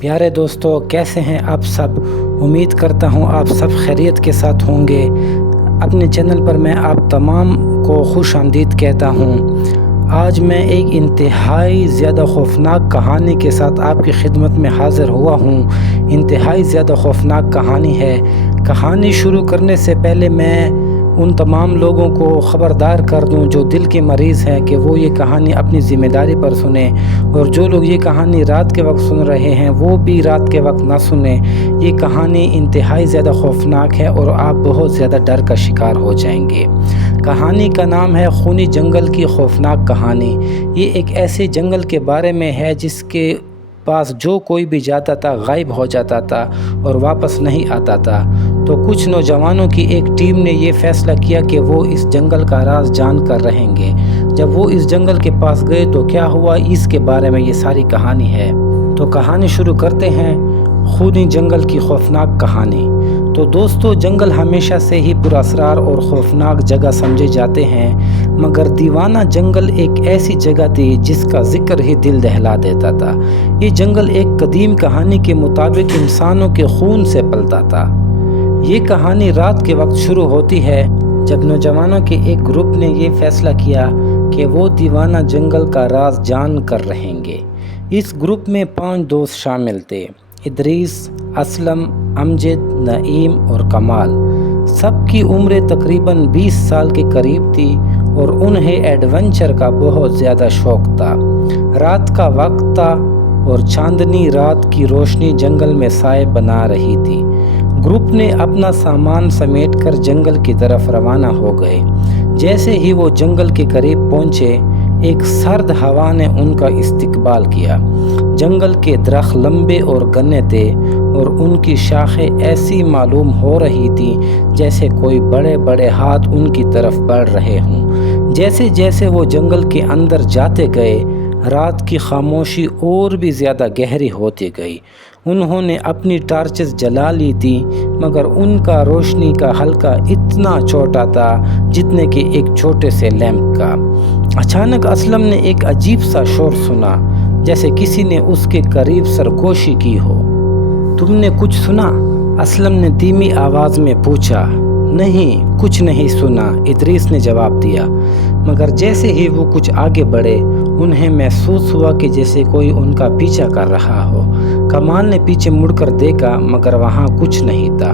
پیارے دوستو، کیسے ہیں آپ سب؟ امید کرتا ہوں آپ سب خیریت کے ساتھ ہوں گے۔ اپنے چینل پر میں آپ تمام کو خوش آمدید کہتا ہوں۔ آج میں ایک انتہائی زیادہ خوفناک کہانی کے ساتھ آپ کی خدمت میں حاضر ہوا ہوں۔ انتہائی زیادہ خوفناک کہانی ہے۔ کہانی شروع کرنے سے پہلے میں ان تمام لوگوں کو خبردار کر دوں جو دل کے مریض ہیں کہ وہ یہ کہانی اپنی ذمہ داری پر سنیں، اور جو لوگ یہ کہانی رات کے وقت سن رہے ہیں وہ بھی رات کے وقت نہ سنیں۔ یہ کہانی انتہائی زیادہ خوفناک ہے اور آپ بہت زیادہ ڈر کا شکار ہو جائیں گے۔ کہانی کا نام ہے خونی جنگل کی خوفناک کہانی۔ یہ ایک ایسے جنگل کے بارے میں ہے جس کے پاس جو کوئی بھی جاتا تھا غائب ہو جاتا تھا اور واپس نہیں آتا تھا۔ تو کچھ نوجوانوں کی ایک ٹیم نے یہ فیصلہ کیا کہ وہ اس جنگل کا راز جان کر رہیں گے۔ جب وہ اس جنگل کے پاس گئے تو کیا ہوا، اس کے بارے میں یہ ساری کہانی ہے۔ تو کہانی شروع کرتے ہیں، خونی جنگل کی خوفناک کہانی۔ تو دوستو، جنگل ہمیشہ سے ہی پراسرار اور خوفناک جگہ سمجھے جاتے ہیں، مگر دیوانہ جنگل ایک ایسی جگہ تھی جس کا ذکر ہی دل دہلا دیتا تھا۔ یہ جنگل ایک قدیم کہانی کے مطابق انسانوں کے خون سے پلتا تھا۔ یہ کہانی رات کے وقت شروع ہوتی ہے جب نوجوانوں کے ایک گروپ نے یہ فیصلہ کیا کہ وہ دیوانہ جنگل کا راز جان کر رہیں گے۔ اس گروپ میں 5 دوست شامل تھے: ادریس، اسلم، امجد، نعیم اور کمال۔ سب کی عمریں تقریباً 20 سال کے قریب تھی اور انہیں ایڈونچر کا بہت زیادہ شوق تھا۔ رات کا وقت تھا اور چاندنی رات کی روشنی جنگل میں سائے بنا رہی تھی۔ گروپ نے اپنا سامان سمیٹ کر جنگل کی طرف روانہ ہو گئے۔ جیسے ہی وہ جنگل کے قریب پہنچے، ایک سرد ہوا نے ان کا استقبال کیا۔ جنگل کے درخت لمبے اور گھنے تھے اور ان کی شاخیں ایسی معلوم ہو رہی تھیں جیسے کوئی بڑے بڑے ہاتھ ان کی طرف بڑھ رہے ہوں۔ جیسے جیسے وہ جنگل کے اندر جاتے گئے، رات کی خاموشی اور بھی زیادہ گہری ہوتی گئی۔ انہوں نے اپنی ٹارچز جلا لی تھی، مگر ان کا روشنی کا حلقہ اتنا چھوٹا تھا جتنے کہ ایک چھوٹے سے لیمپ کا۔ اچانک اسلم نے ایک عجیب سا شور سنا، جیسے کسی نے اس کے قریب سرگوشی کی ہو۔ تم نے کچھ سنا؟ اسلم نے دھیمی آواز میں پوچھا۔ نہیں، کچھ نہیں سنا، ادریس نے جواب دیا۔ مگر جیسے ہی وہ کچھ آگے بڑھے، انہیں محسوس ہوا کہ جیسے کوئی ان کا پیچھا کر رہا ہو۔ کمال نے پیچھے مڑ کر دیکھا، مگر وہاں کچھ نہیں تھا۔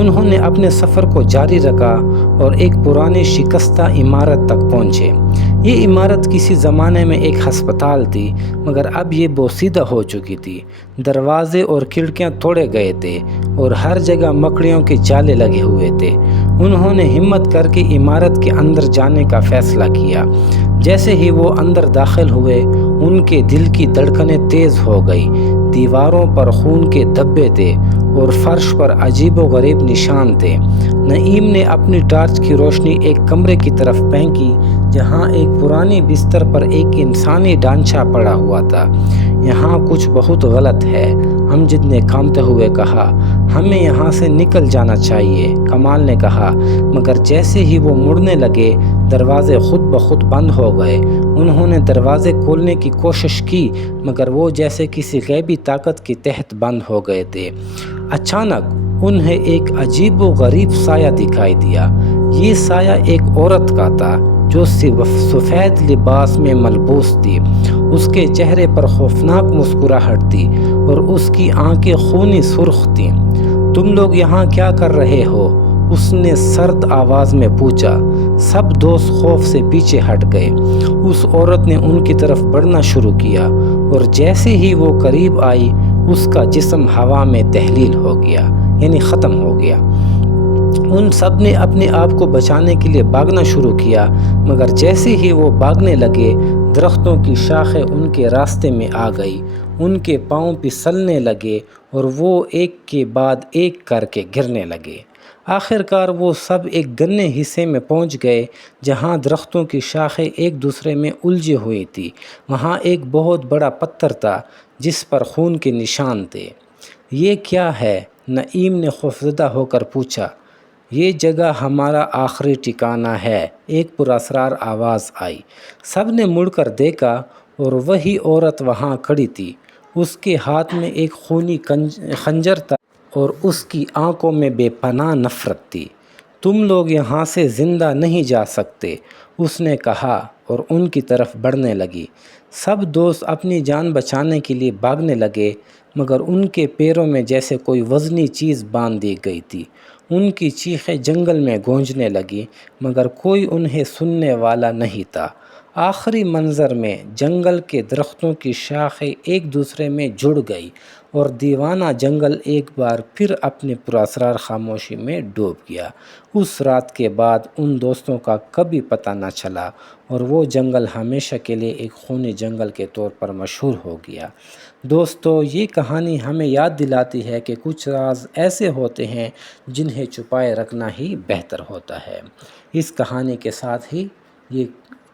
انہوں نے اپنے سفر کو جاری رکھا اور ایک پرانی شکستہ عمارت تک پہنچے۔ یہ عمارت کسی زمانے میں ایک ہسپتال تھی، مگر اب یہ بوسیدہ ہو چکی تھی۔ دروازے اور کھڑکیاں توڑے گئے تھے اور ہر جگہ مکڑیوں کے جالے لگے ہوئے تھے۔ انہوں نے ہمت کر کے عمارت کے اندر جانے کا فیصلہ کیا۔ جیسے ہی وہ اندر داخل ہوئے، ان کے دل کی دھڑکنیں تیز ہو گئی۔ دیواروں پر خون کے دھبے تھے اور فرش پر عجیب و غریب نشان تھے۔ نعیم نے اپنی ٹارچ کی روشنی ایک کمرے کی طرف پھینکی جہاں ایک پرانی بستر پر ایک انسانی ڈھانچہ پڑا ہوا تھا۔ یہاں کچھ بہت غلط ہے، امجد نے کانپتے ہوئے کہا۔ ہمیں یہاں سے نکل جانا چاہیے، کمال نے کہا۔ مگر جیسے ہی وہ مڑنے لگے، دروازے خود بخود بند ہو گئے۔ انہوں نے دروازے کھولنے کی کوشش کی، مگر وہ جیسے کسی غیبی طاقت کے تحت بند ہو گئے تھے۔ اچانک انہیں ایک عجیب و غریب سایہ دکھائی دیا۔ یہ سایہ ایک عورت کا تھا جو سفید لباس میں ملبوس تھی۔ اس کے چہرے پر خوفناک مسکراہٹ تھی اور اس کی آنکھیں خونی سرخ تھیں۔ تم لوگ یہاں کیا کر رہے ہو؟ اس نے سرد آواز میں پوچھا۔ سب دوست خوف سے پیچھے ہٹ گئے۔ اس عورت نے ان کی طرف بڑھنا شروع کیا اور جیسے ہی وہ قریب آئی، اس کا جسم ہوا میں تحلیل ہو گیا، یعنی ختم ہو گیا۔ ان سب نے اپنے آپ کو بچانے کے لیے بھاگنا شروع کیا، مگر جیسے ہی وہ بھاگنے لگے، درختوں کی شاخیں ان کے راستے میں آ گئی۔ ان کے پاؤں پھسلنے لگے اور وہ ایک کے بعد ایک کر کے گرنے لگے۔ آخرکار وہ سب ایک گھنے حصے میں پہنچ گئے جہاں درختوں کی شاخیں ایک دوسرے میں الجھی ہوئی تھی۔ وہاں ایک بہت بڑا پتھر تھا جس پر خون کے نشان تھے۔ یہ کیا ہے؟ نعیم نے خوفزدہ ہو کر پوچھا۔ یہ جگہ ہمارا آخری ٹھکانہ ہے، ایک پراسرار آواز آئی۔ سب نے مڑ کر دیکھا اور وہی عورت وہاں کھڑی تھی۔ اس کے ہاتھ میں ایک خونی خنجر تھا اور اس کی آنکھوں میں بے پناہ نفرت تھی۔ تم لوگ یہاں سے زندہ نہیں جا سکتے، اس نے کہا اور ان کی طرف بڑھنے لگی۔ سب دوست اپنی جان بچانے کے لیے بھاگنے لگے، مگر ان کے پیروں میں جیسے کوئی وزنی چیز باندھ دی گئی تھی۔ ان کی چیخیں جنگل میں گونجنے لگیں، مگر کوئی انہیں سننے والا نہیں تھا۔ آخری منظر میں جنگل کے درختوں کی شاخیں ایک دوسرے میں جڑ گئی اور دیوانہ جنگل ایک بار پھر اپنی پراسرار خاموشی میں ڈوب گیا۔ اس رات کے بعد ان دوستوں کا کبھی پتہ نہ چلا اور وہ جنگل ہمیشہ کے لیے ایک خونی جنگل کے طور پر مشہور ہو گیا۔ دوستو، یہ کہانی ہمیں یاد دلاتی ہے کہ کچھ راز ایسے ہوتے ہیں جنہیں چھپائے رکھنا ہی بہتر ہوتا ہے۔ اس کہانی کے ساتھ ہی یہ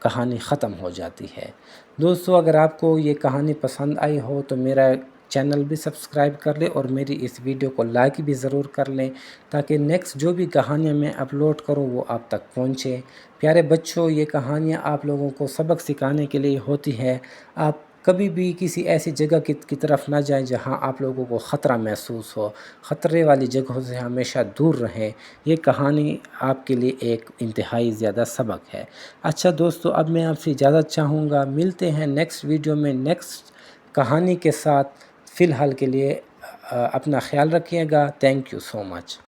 کہانی ختم ہو جاتی ہے۔ دوستو، اگر آپ کو یہ کہانی پسند آئی ہو تو میرا چینل بھی سبسکرائب کر لیں اور میری اس ویڈیو کو لائک بھی ضرور کر لیں تاکہ نیکسٹ جو بھی کہانیاں میں اپلوڈ کروں وہ آپ تک پہنچے۔ پیارے بچوں، یہ کہانیاں آپ لوگوں کو سبق سکھانے کے لیے ہوتی ہے۔ آپ کبھی بھی کسی ایسی جگہ کی طرف نہ جائیں جہاں آپ لوگوں کو خطرہ محسوس ہو۔ خطرے والی جگہوں سے ہمیشہ دور رہیں۔ یہ کہانی آپ کے لیے ایک انتہائی زیادہ سبق ہے۔ اچھا دوستو، اب میں آپ سے اجازت چاہوں گا، ملتے ہیں نیکسٹ ویڈیو میں نیکسٹ کہانی کے ساتھ۔ فی الحال کے لیے اپنا خیال رکھیے گا۔ Thank you so much.